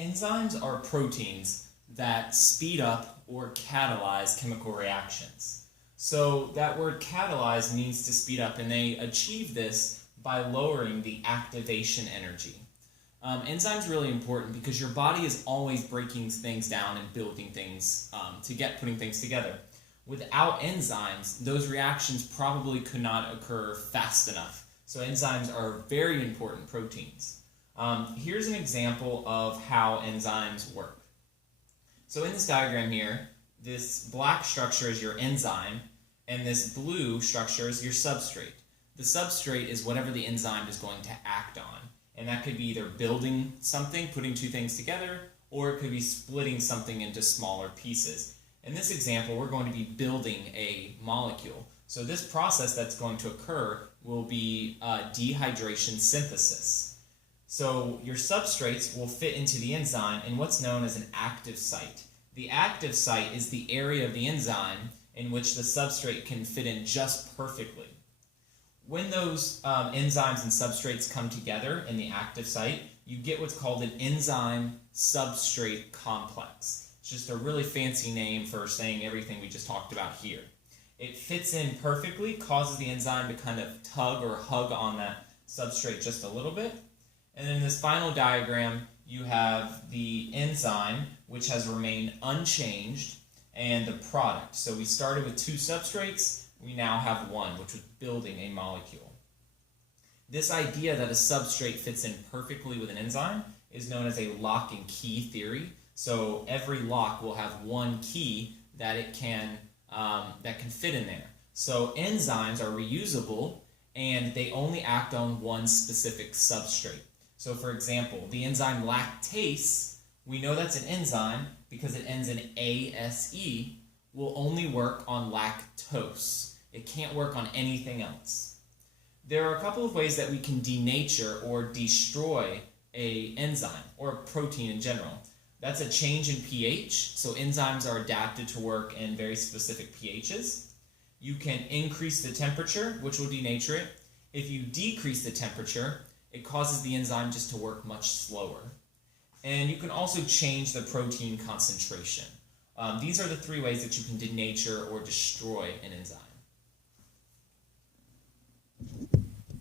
Enzymes are proteins that speed up or catalyze chemical reactions. So that word catalyze means to speed up, and they achieve this by lowering the activation energy. Enzymes are really important because your body is always breaking things down and building things putting things together. Without enzymes, those reactions probably could not occur fast enough. So enzymes are very important proteins. Here's an example of how enzymes work. So in this diagram here, this black structure is your enzyme, and this blue structure is your substrate. The substrate is whatever the enzyme is going to act on, and that could be either building something, putting two things together, or it could be splitting something into smaller pieces. In this example, we're going to be building a molecule. So this process that's going to occur will be dehydration synthesis. So your substrates will fit into the enzyme in what's known as an active site. The active site is the area of the enzyme in which the substrate can fit in just perfectly. When those enzymes and substrates come together in the active site, you get what's called an enzyme-substrate complex. It's just a really fancy name for saying everything we just talked about here. It fits in perfectly, causes the enzyme to kind of tug or hug on that substrate just a little bit. And then in this final diagram, you have the enzyme, which has remained unchanged, and the product. So we started with two substrates, we now have one, which was building a molecule. This idea that a substrate fits in perfectly with an enzyme is known as a lock and key theory. So every lock will have one key that it can fit in there. So enzymes are reusable, and they only act on one specific substrate. So for example, the enzyme lactase, we know that's an enzyme because it ends in ASE, will only work on lactose. It can't work on anything else. There are a couple of ways that we can denature or destroy an enzyme or a protein in general. That's a change in pH, so enzymes are adapted to work in very specific pHs. You can increase the temperature, which will denature it. If you decrease the temperature, it causes the enzyme just to work much slower. And you can also change the protein concentration. These are the three ways that you can denature or destroy an enzyme.